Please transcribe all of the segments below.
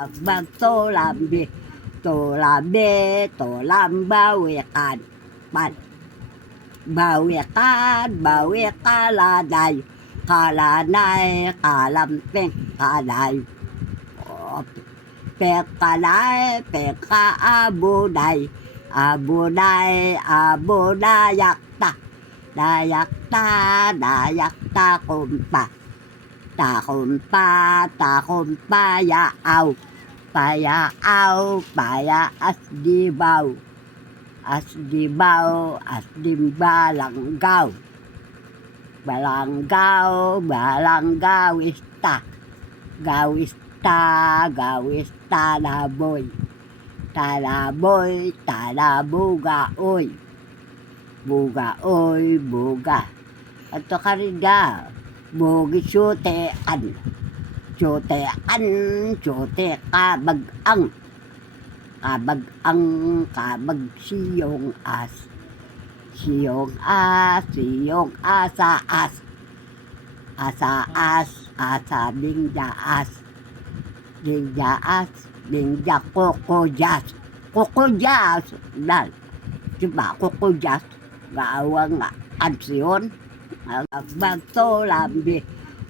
Magtolambi, tolambi, tolambawikan, pan. Bawikan, bawikaladay, kalanay, kalamping, kalay. Pekalay, pekaabuday, abuday, abudayakta, dayakta, dayakta kumpa. Takumpa, takumpa, yaaw, payaaw, payaasdibaw. Asdibaw, asdimbalanggaw. Balanggaw, balanggawista. Gawista, gawista laboy. Talaboy, talabugaoy. Bugaoy, buga. Ato kariga, bugi syutean. Syutean, syute kabagang. Kabagang, kabag siyong as. Siyong as, siyong asaas. Asaas, asabingdaas. Bingdaas, bingda kokojas. Kokojas, dal. Diba, kokojas. Gawang ansyon. Magtolambi,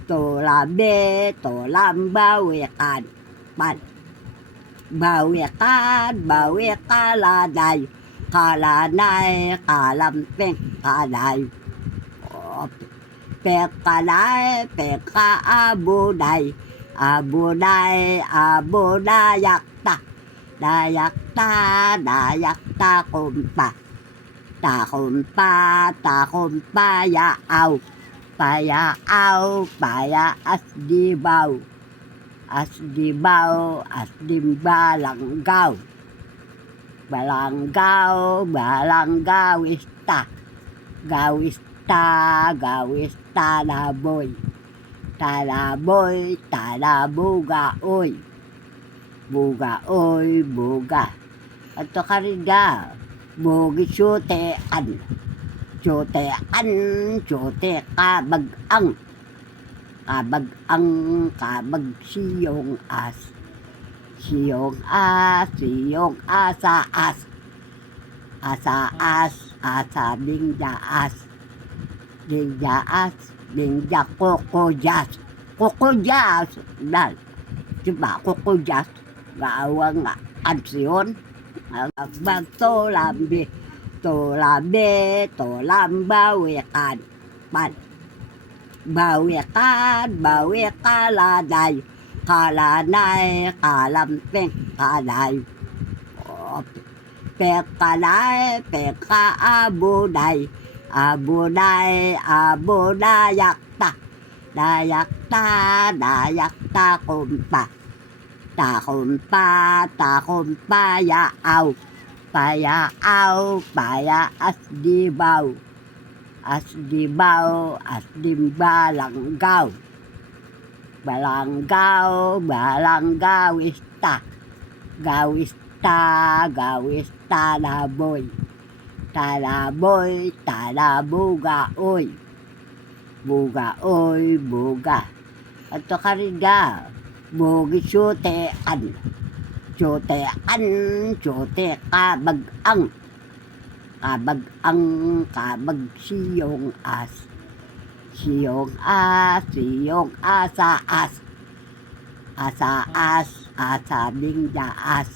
tolambi, tolambawikan, pan. Bawikan, bawikaladay, kalanay, kalamping, kalay. Pekalay, pekaabuday, abuday, abudayakta, dayakta, dayakta kumpa. Takumpa, takumpa, yaaw, payaaw, payaasdibaw. Asdibaw, asdimbalanggaw. Balanggaw, balanggawista. Gawista, gawista laboy. Talaboy, talabugaoy. Bugaoy, buga. Ato kariga, bugi syutean. Syutean, syute kabagang. Kabagang, kabag siyong as. Siyong as, siyong asaas. Asaas, asabingdaas. Bingdaas, bingda kokojas. Kokojas, dal. Diba, kokojas. Gawang ansyon. Magtolambi, tolambi, tolambawikan, pan. Bawikan, bawikaladay, kalanay, kalamping, kalay. Pekalay, pekaabuday, abuday, abudayakta, dayakta, dayakta kumpa. Takumpa, takumpa, yaaw, payaaw, payaasdibaw. Asdibaw, asdimbalanggaw. Balanggaw, balanggawista. Gawista, gawista laboy. Talaboy, talabugaoy. Bugaoy, buga. Ato kariga, bugi syutean. Syutean, syute kabagang. Kabagang, kabag siyong as. Siyong as, siyong asaas. Asaas, asabingdaas.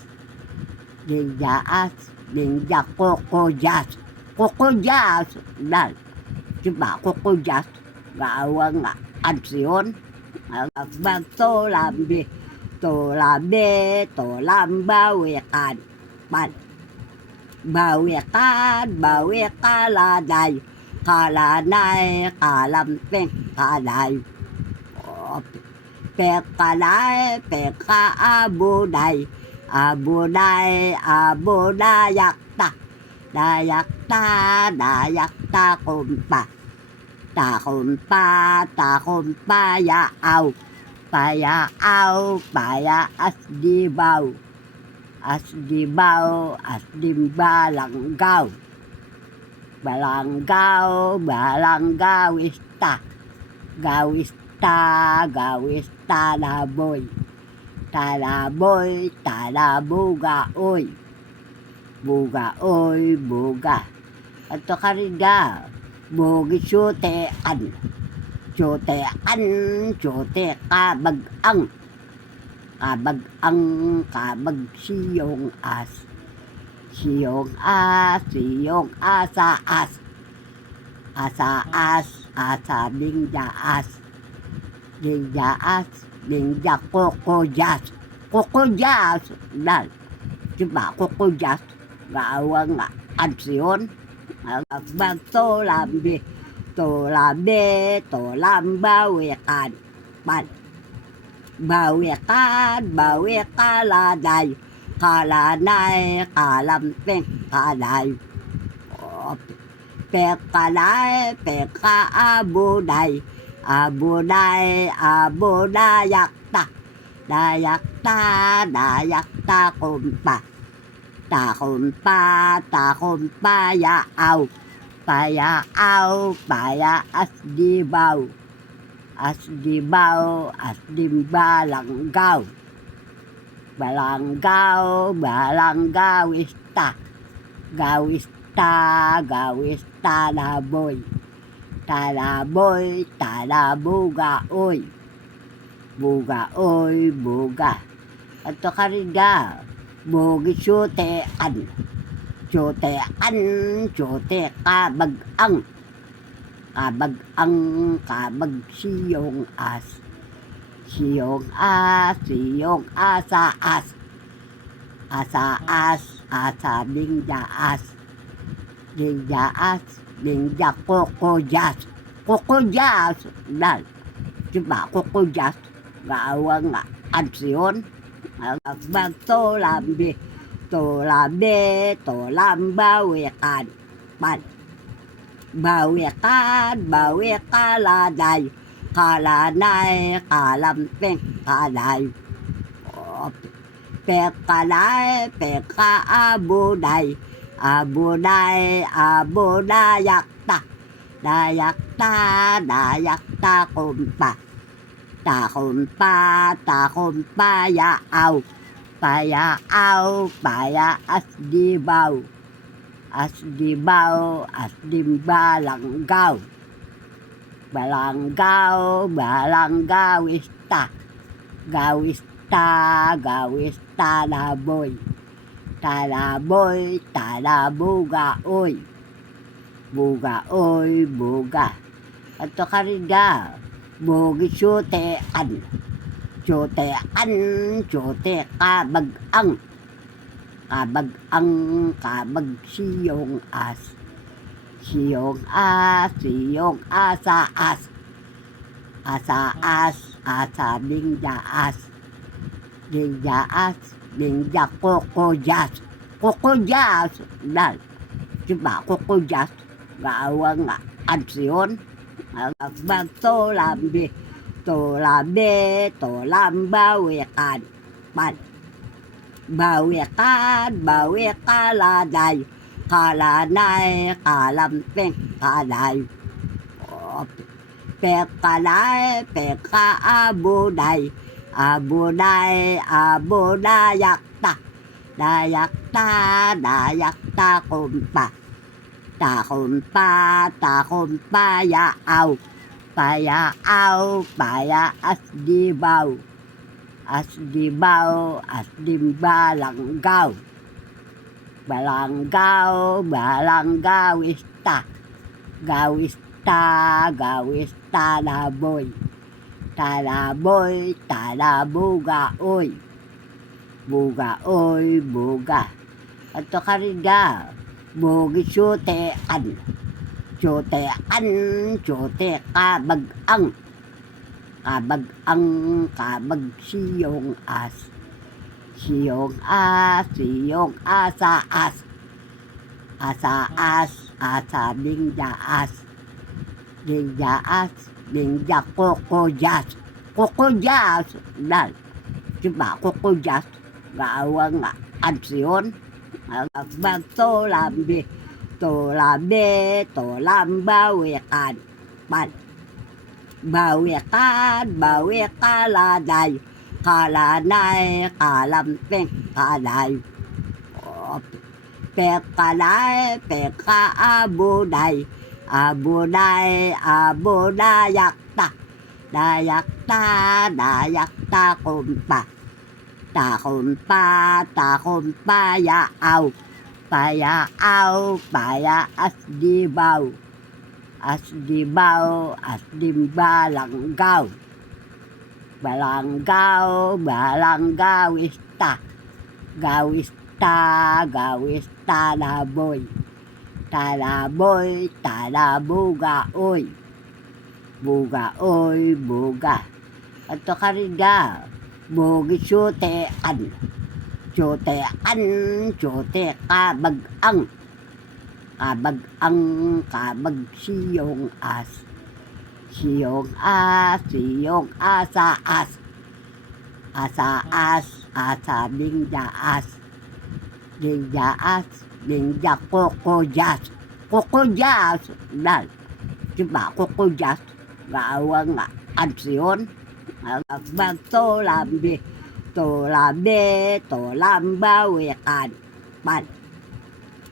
Bingdaas, bingda kokojas. Kokojas, dal. Diba, kokojas. Gawang ansyon. Magtolambi, tolambi, tolambawikan, pan. Bawikan, bawikaladay, kalanay, kalamping, kalay. Pekalay, pekaabuday, abuday, abudayakta, dayakta, dayakta kumpa. Takumpa, takumpa, yaaw, payaaw, payaasdibaw. Asdibaw, asdimbalanggaw. Balanggaw, balanggawista. Gawista, gawista laboy. Talaboy, talabuga, oy. Buga, oy, buga. At kariga, bugi syutean. Syutean, syute kabag-ang. Kabag-ang, kabag siyong as. Siyong as, siyong asa-as. Asa-as, asa bingja-as. Bingja-as, bingja kokojas. Kokojas, dal. Diba, kokojas. Gawang ansyon. Agbag tolambi. Tolambi, tolambawikan. Pan. Bawikan, bawikaladay. Kalanay, kalamping, kalay. Pekalay, pekaabuday. Abuday, abudayakta. Dayakta, dayakta kumpa. Takumpa, takumpa, yaaw. Payaaw, payaas dibaw. Asdibaw, asdimbalanggaw. Balanggaw, balanggawista. Gawista, gawista laboy. Talaboy, talabuga, oy. Buga, oy, buga. At kariga, bugi syutean. Syutean, syute kabag-ang. Kabag-ang, kabag siyong as. Siyong as, siyong asa-as. Asa-as, asa bingja-as. Bingja-as, bingja kokojas. Kokojas, dal. Diba, kokojas. Gawang ansyon. Agbag tolambi. Tolambi, tolambawikan. Pan. Bawikan, bawikaladay. Kalanay, kalamping, kalay. Pekalay, pekaabuday. Abuday, abudayakta. Dayakta, dayakta kumpa. Takumpa, takumpa, yaaw. Payaaw, payaas dibaw. Asdibaw, asdimbalanggaw. Balanggaw, balanggawista. Gawista, gawista laboy. Talaboy, talabuga, oy. Buga, oy, buga. At kariga, bugi syutean. Syutean, syute kabag-ang. Kabag-ang, kabag siyong as. Siyong as, siyong asa-as. Asa-as, asa bingja-as. Bingja-as, bingja kokojas. Kokojas, dal. Diba, kokojas. Gawang ansyon. Agbag tolambi. Tolambi, tolambawikan. Pan. Bawikan, bawikaladay. Kalanay, kalamping, kalay. Pekalay, pekaabuday. Abuday, abudayakta. Dayakta, dayakta kumpa. Takumpa, takumpa, yaaw. Payaaw, payaas dibaw. Asdibaw, asdimbalanggaw. Balanggaw, balanggawista. Gawista, gawista laboy. Talaboy, talabuga, oy. Buga, oy, buga. At kariga, bugi syutean. Syutean, syute kabag-ang. Kabag-ang, kabag siyong as. Siyong as, siyong asa-as. Asa-as, asa bingja-as. Bingja-as, bingja kokojas. Kokojas, dal. Diba, kokojas. Gawang ansyon. Agbag tolambi. Tolambi, tolambawikan. Pan. Bawikan, bawikaladay. kalanay, kalamping, kalay. Pekalay, peka abunay, abunay, abunayakta. Dayakta, dayakta kumpa. Takumpa, takumpa, yaaw. Payaaw, paya asdibaw. Asdibaw, asdimbalanggaw. Balanggaw, balanggaw ista. Gawista, gawista laboy. Talaboy, talabuga oy. Buga oy, buga. Ato kariga, bugi syutean. Syutean, syute kabag-ang. Kabag-ang, kabag siyong as. Siyong as, siyong asaas. Asaas, asa dingdaas. Dingdaas, dingda kokojas. Kokojas, dal. Diba, kokojas. Gawang ansyon. Magtolambi. Tolabe, tolambawikan. Pan.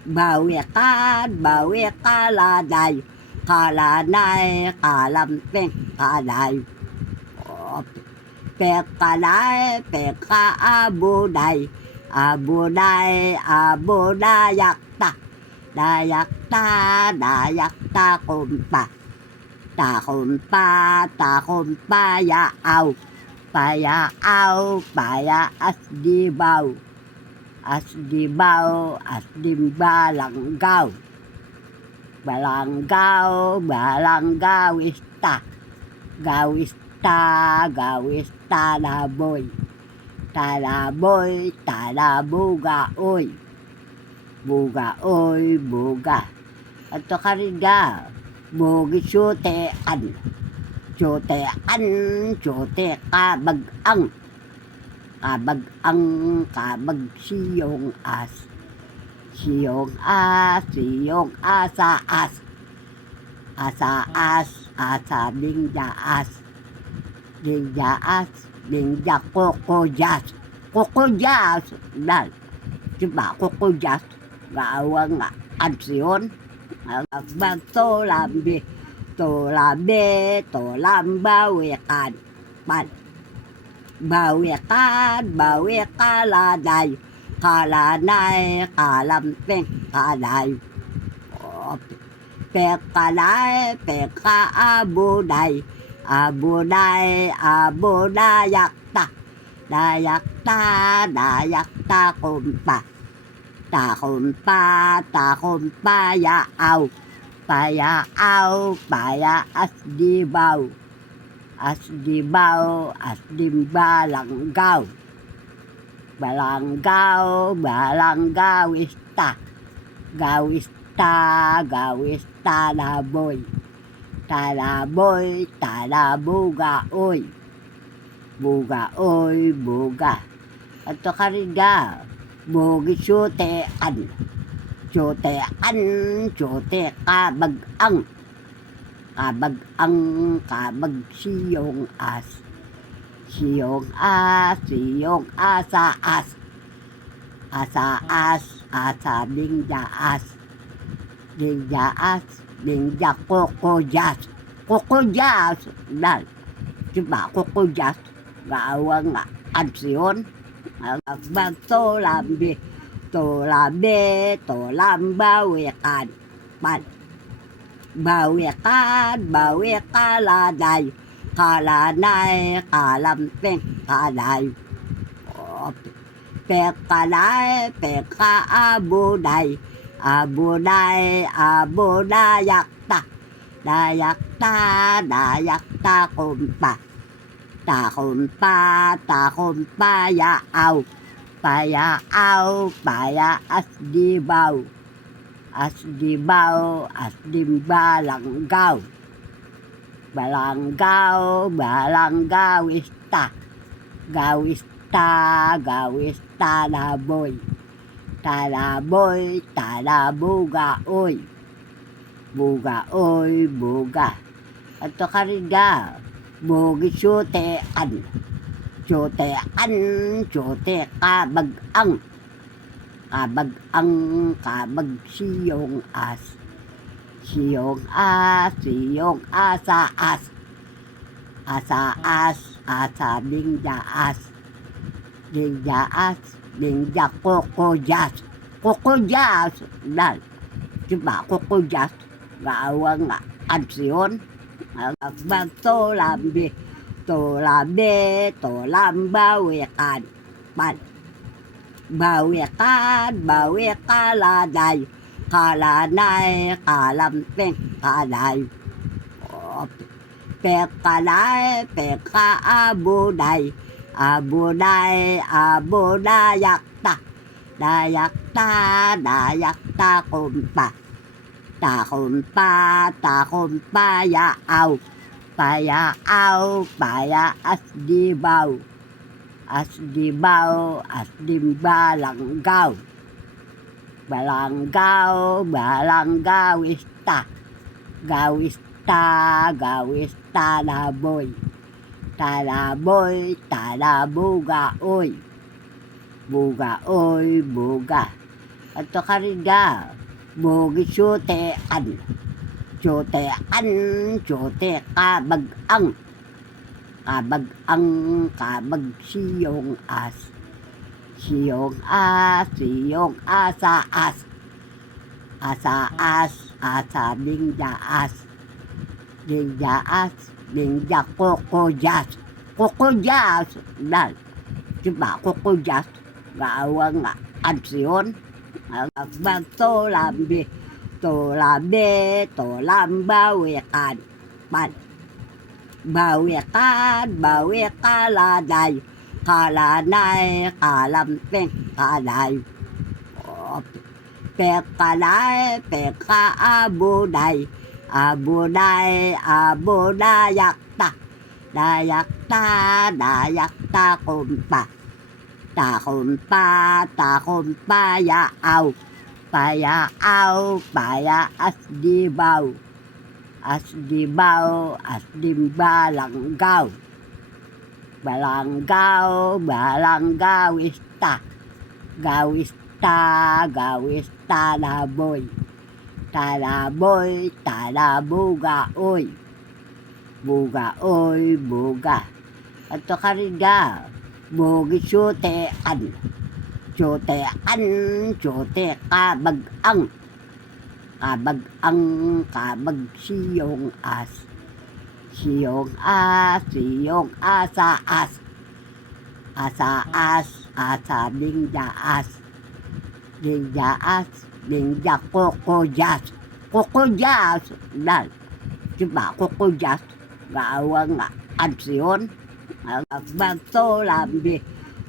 Bawikan, bawikaladay. Kalanay, kalamping, kalay. Pekalay, peka abunay. Abunay, abunayakta. Dayakta, dayakta kumpa. Takumpa, takumpa, yaaw. Payaaw, paya asdibaw. Asdibaw, asdimbalanggaw. Balanggaw, balanggaw ista. Gawista, gawista laboy. Talaboy, talabuga oy. Buga oy, buga. Ato kariga, bugi syutean. Syutean, syute kabag-ang. Kabag-ang, kabag siyong as. Siyong as, siyong asaas. Asaas, asa dingdaas. Dingdaas, dingda kokojas. Kokojas, dal. Diba, kokojas. Gawang ansyon. Magtolambi. Tolabe, tolambawikan. Pan. Bawikan, bawikaladay. Kalanay, kalamping, kalay. Pekalay, peka abunay. Abunay, abunayakta. Dayakta, dayakta kumpa. Takumpa, takumpa, yaaw. Payaaw, paya asdibaw. Asdibaw, asdimbalanggaw. Balanggaw, balanggaw ista. Gawista, gawista laboy. Talaboy, talabuga oy. Buga oy, buga. Ato kariga, bugi syutean. Syutean, syute kabag-ang. Kabag-ang, kabag siyong as. Siyong as, siyong asaas. Asaas, asa dingdaas. Dingdaas, dingda kokojas. Kokojas, dal. Diba, kokojas. Gawang ansyon. Magtolambi. Tolabe, tolambawikan. Pan. Bawikan, bawikaladay. Kalanay, kalamping, kalay. Pekalay, peka abunay. Abunay, abunayakta. Dayakta, dayakta kumpa. Takumpa, takumpa, yaaw. Payaaw, paya asdibaw. Asdibaw, asdimbalanggaw. Balanggaw, balanggaw ista. Gawista, gawista laboy. Talaboy, talabuga oy. Buga oy, buga. Ato kariga, bugi syutean. Tsutean, tsute kabag-ang. Kabag-ang, kabag siyong as. Siyong as, siyong asaas. Asaas, asa dingdaas. Dingdaas, dingda kokodyas. Kokodyas, dal. Diba, kokodyas. Gawang ansyon. Magtolambi. Tolabe, tolambawikan. Pan. Bawikan, bawikaladay. Kalanay, kalamping, kalay. Pekalay, pekaabuday. Abuday, abudayakta. Dayakta, dayakta kumpa. Takumpa, takumpa yaaw. Payaaw, paya asdibaw. Asdibaw, asdimbalanggaw. Balanggaw, balanggawista. Gawista, gawista laboy. Talaboy, talabuga oy. Buga oy, buga. Ato kariga, bugi tsutean. Tsutean, tsute kabag-ang. Kabag-ang, kabag siyong as. Siyong as, siyong asaas. Asaas, asa dingdaas. Dingdaas, dingda kokodyas. Kokodyas, dal. Diba, kokodyas. Gawang ansyon. Magtolambi. Tolabe, tolambawikan. Pan. Bawikan, bawikaladay. Kalanay, kalamping, kalay. Pekalay, pekaabuday. Abuday, abudayakta. Dayakta, dayakta kumpa. Takumpa, takumpa yaaw. Payaaw, paya asdibaw. Asdibaw, asdimbalanggaw. Balanggaw, balanggawista. Gawista, gawista laboy. Talaboy, talabuga oy. Buga oy, buga. Ato kariga, bugi tsutean. Tsutean, tsute kabag-ang. Kabag-ang, kabag siyong as. Siyong as, siyong asaas. Asaas, asa dingdaas. Dingdaas, dingda kokodyas. Kokodyas, dal. Diba, kokodyas. Gawang ansyon. Magtolambi.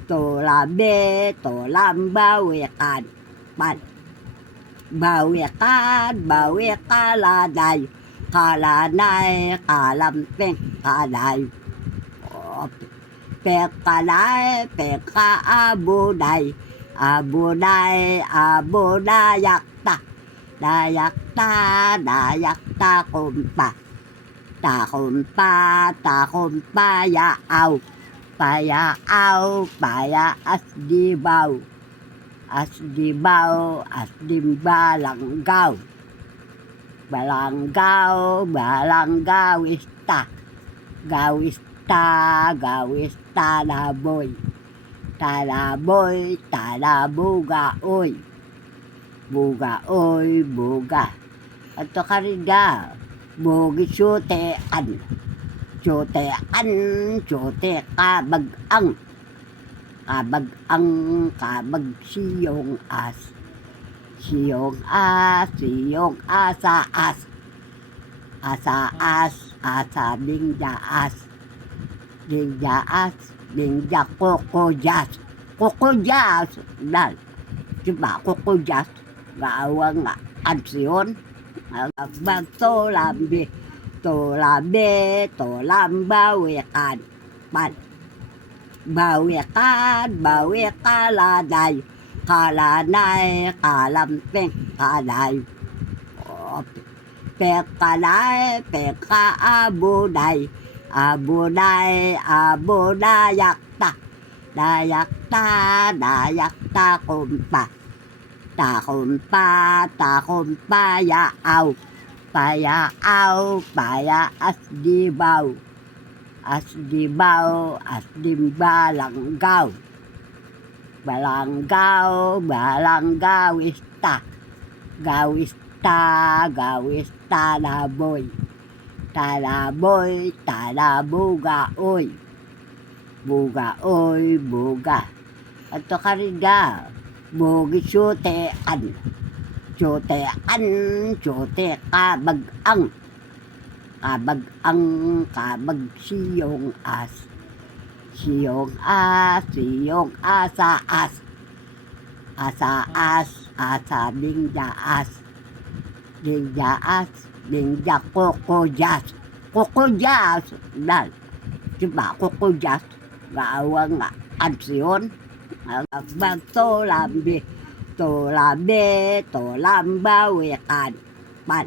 Tolabe, tolambawikan. Pan. Bawikan, bawikaladay. Kalanay, kalamping, kalay. Pekalay, pekaabuday. Abuday, abudayakta. Dayakta, dayakta kumpa. Takumpa, takumpa yaaw. Payaaw, paya asdibaw. Asdibaw, asdimbalanggaw. Balanggaw, balanggawista. Gawista, gawista laboy. Talaboy, talabuga oy. Buga oy, buga. Ato kariga, bugi tsutean. Tsutean, tsute kabag-ang. Kabag-ang, kabag siyong as. Siyong as, siyong asaas. Asaas, asa dingdaas. Dingdaas, dingda kokodyas. Kokodyas, dal. Diba, kokodyas. Gawang ansyon. Magtolambi. Tolabe, tolambawikan. Pan. Bawikan, bawikaladay. Kalanay, kalamping, kalay. Pekalay, pekaabuday. Abunay, abunayakta. Dayakta, dayakta kumpa. Takumpa, takumpa, yaaw. Payaaw, payaas dibaw. Asdibaw, asdimbalanggaw. Balanggaw, balanggawista. Gawista, gawista laboy. Talaboy, talabuga oy. Buga oy, buga. Ato kariga, bugi syutean. Syutean, syute kabag-ang. Kabag-ang, kabag siyong as. Siyong as, siyong asaas. Asaas, asa dingdaas. Dingdaas, dingda kokojas. Kokojas, dal. Diba, kokojas. Gawang ansyon. Agbag tolambi. Tolambi, tolambawikan. Pan.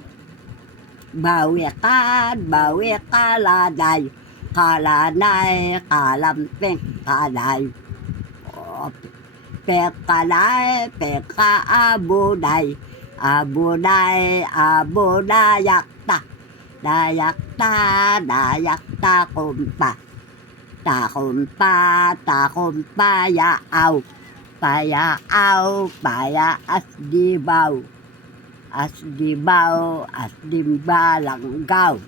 Bawikan, bawikaladay. Kalanay, kalamping, kalay. Pekalay, pekaabunay. Abunay, abunayakta. Dayakta, dayakta kumpa. Takumpa, takumpa, yaaw. Payaaw, payaas dibaw. Asdibaw, asdimbalanggaw.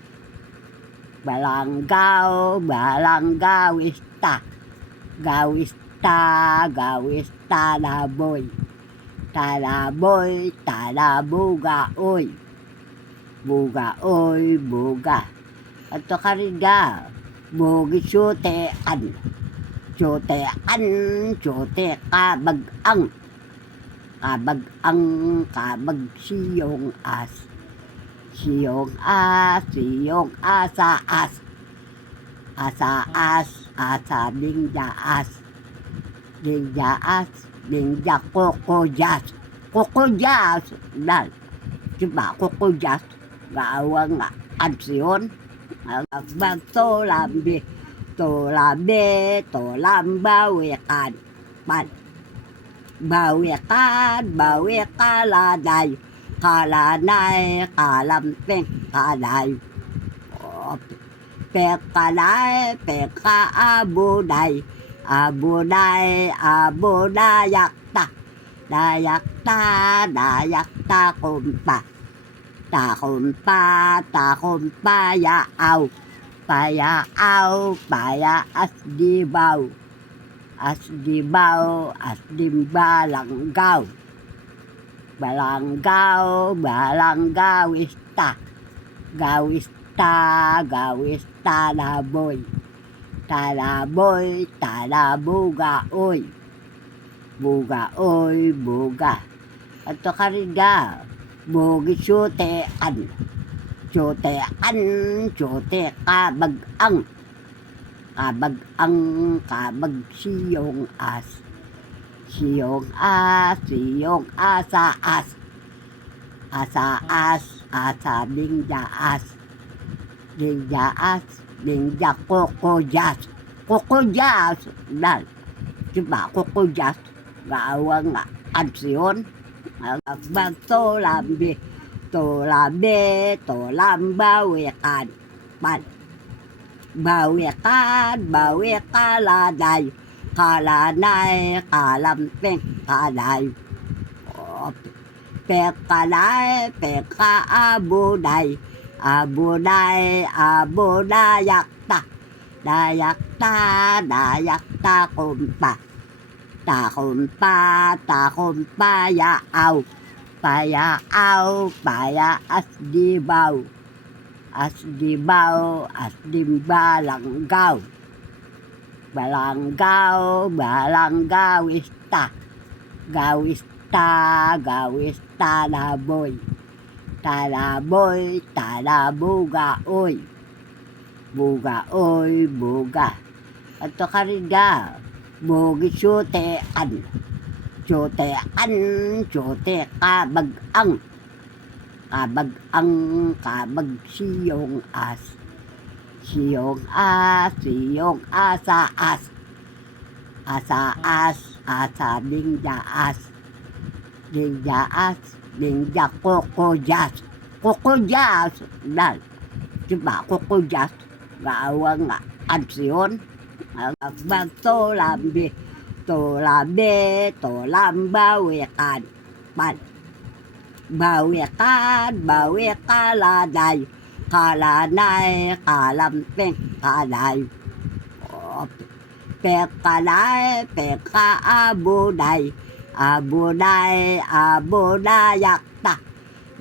Balanggaw, balanggawista. Gawista, gawista laboy. Talaboy, talabuga oy. Buga oy, buga. Ato kariga, bugi syutean. Syutean, syute kabag-ang. Kabag-ang, kabag siyong as. Siyong as, siyong asaas. Asaas, asa dingdaas. Dingdaas, dingda kokojas. Kokojas, dal. Diba, kokojas. Gawang ansyon. Agbag tolambi. Tolambi, tolambawikan. Pan. Bawikan, bawikaladay. Kalanay, kalamping, kalay. Pekalay, pekaabunay. Abunay, abunayakta. Dayakta, dayakta kumpa. Takumpa, takumpa, yaaw. Payaaw, payaas dibaw. Asdibaw, asdimbalanggaw. Balanggaw, balanggawista. Gawista, gawista laboy. Talaboy, talabuga oy. Buga oy, buga. Ato kariga, bugi syutean. Syutean, syute kabag-ang. Kabag-ang, kabag siyong as. Siyong as, siyong asaas. Asaas, asa dingdaas. Dingdaas, dingda kokojas. Kokojas, dal. Diba, kokojas. Gawang ansyon. Agbag tolambi. Tolambi, tolambawikan. Pan. Bawikan, bawikaladay. Kalanay, kalamping, kalay. Pekalay, pekaabunay. Abunay, abunayakta. Dayakta, dayakta kumpa. Takumpa, takumpa, yaaw. Payaaw, payaas dibaw. Asdibaw, asdimbalanggaw. Balanggaw, balanggawista. Gawista, gawista laboy. Talaboy, talabuga oy. Buga oy, buga. Ato kariga, bugi syutean. Syutean, syute kabag-ang. Kabag-ang, kabag siyong as. siyong asaas, asaas, asa dingdaas, dingdaas, dingda kokojas, kokojas, dal, diba kokojas, gawang ansyon, ang magtolambi, tolambi, tolambawikan, pan, bawikan, bawikaladay, kalanay, kalamping, kalay, pekalay, pekaabuday, abunay, abunayakta,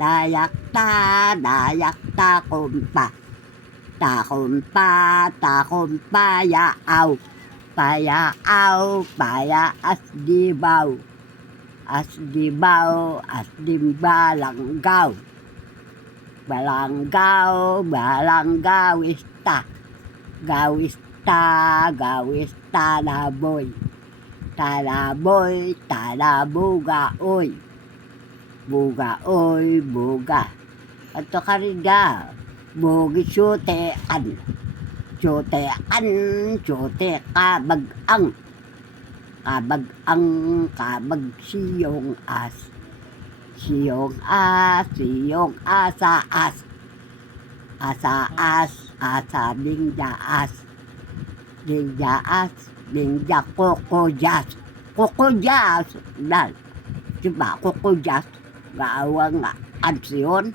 dayakta, dayakta kumpa, takumpa, takumpa, yaaw, payaaw, payaasdibaw, asdibaw, asdimbalanggaw, balanggaw, balanggawista, gawista, gawista laboy, talaboy, talabugaoy, bugaoy, buga. At kariga, bugi syutean, syutean, syute kabagang, kabagang, kabag siyong as, siyong asaas, asaas, asa dingdaas, dingdaas, dingda kokojas, kokojas, dal, diba kokojas, gawang ansyon,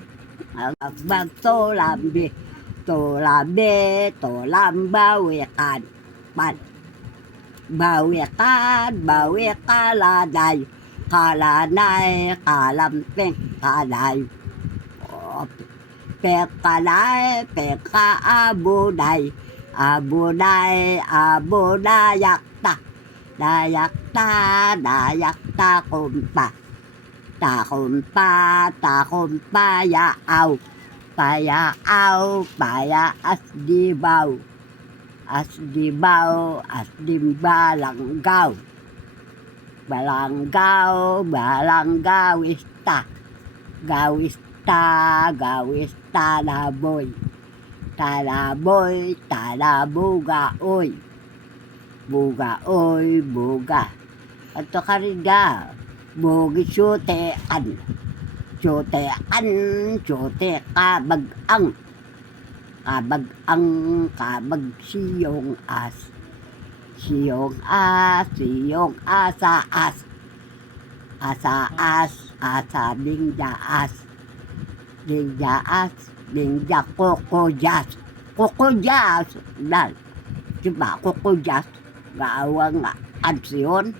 ang magtolambi, tolambi, tolambawikan, pan, bawikan, bawikaladay, kalanay, kalamping, kalay, pekalay, pekaabunay, abunay, abunayakta, dayakta, dayakta kumpa, takumpa, takumpa, yaaw, payaaw, payaasdibaw, asdibaw, asdimbalanggaw, balanggaw, balanggawista, gawista, gawista laboy, talaboy, talabugaoy, bugaoy, buga. At kariga, bugi syutean, syutean, syute kabagang, kabagang, kabag siyong as, siyong asaas, asaas, asa dingdaas, dingdaas, dingda kokojas, kokojas, dal, diba kokojas, gawang ansyon,